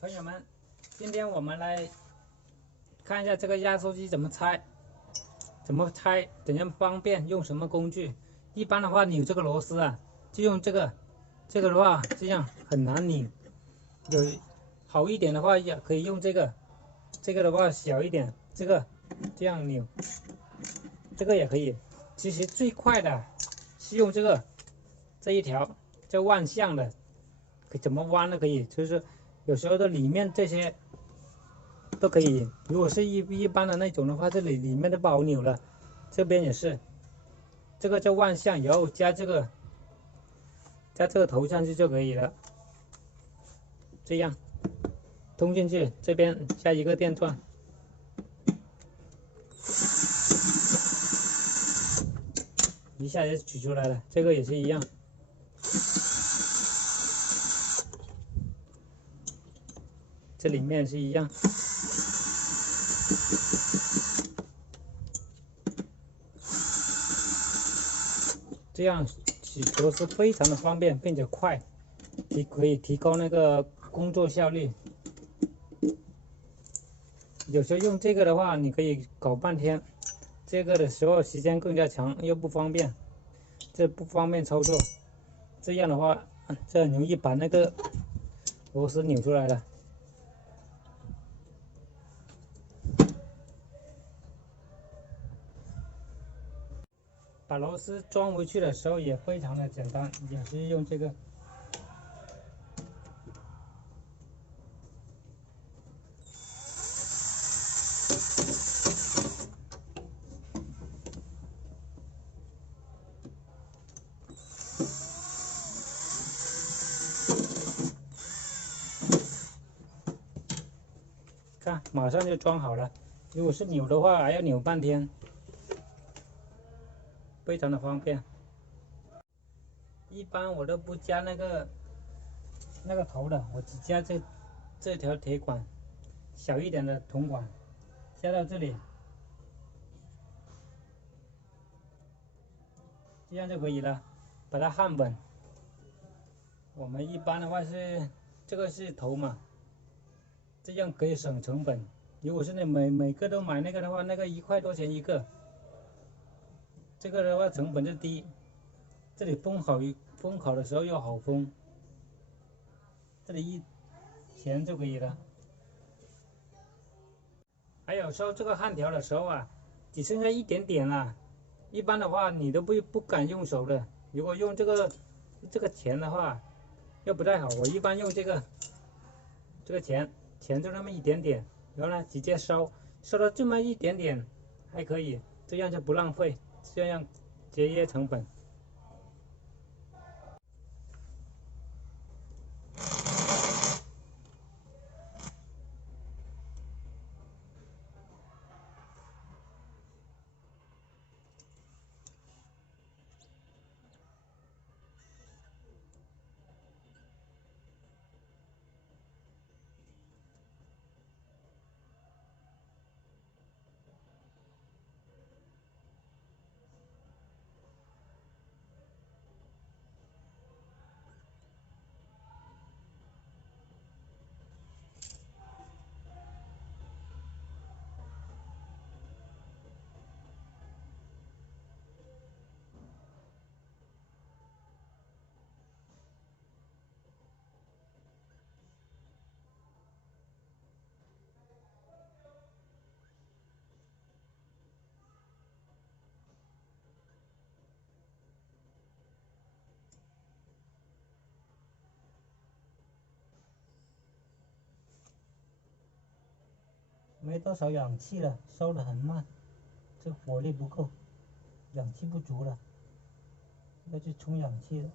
朋友们，今天我们来看一下这个压缩机怎么拆，怎样方便，用什么工具。一般的话，扭这个螺丝啊，就用这个，这个的话这样很难拧。有好一点的话，也可以用这个，这个的话小一点，这个这样扭，这个也可以。其实最快的是用这一条，这万向的，怎么弯都可以，就是有时候的里面这些都可以。如果是一般的那种的话，这里面都不好扭了。这边也是，这个叫万向，然后加这个头上去就可以了。这样通进去，这边加一个电钻，一下就取出来了。这个也是一样，这里面是一样。这样取螺丝非常的方便并且快，可以提高那个工作效率。有时候用这个的话，你可以搞半天，这个的时候时间更加长，又不方便，这不方便操作。这样的话，这很容易把那个螺丝扭出来了。把螺丝装回去的时候也非常的简单，也是用这个。看，马上就装好了。如果是扭的话，还要扭半天，非常的方便。一般我都不加那个头的，我只加这条铁管，小一点的铜管，加到这里，这样就可以了，把它焊稳。我们一般的话是这个是头嘛，这样可以省成本。如果是你每个都买那个的话，那个1块多钱一个，这个的话成本就低。这里封好的时候又好封，这里一钱就可以了。还有时候这个焊条的时候啊，只剩下一点点了，一般的话你都不敢用手的。如果用这个钳的话，又不太好。我一般用这个钳就那么一点点，然后呢直接烧到这么一点点还可以，这样就不浪费，这样节约成本。没多少氧气了，烧得很慢，这火力不够，氧气不足了，要去充氧气了。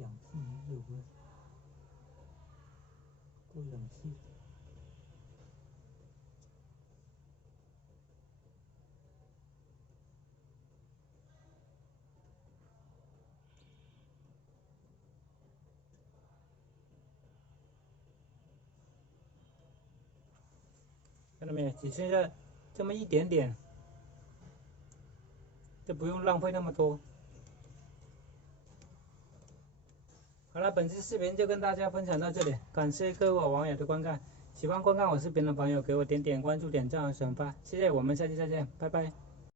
氧气没有了，够氧气。看到没有？只剩下这么一点点，就不用浪费那么多。好了，本期视频就跟大家分享到这里，感谢各位网友的观看。喜欢观看我视频的朋友，给我点点关注、点赞和转发，谢谢。我们下期再见，拜拜。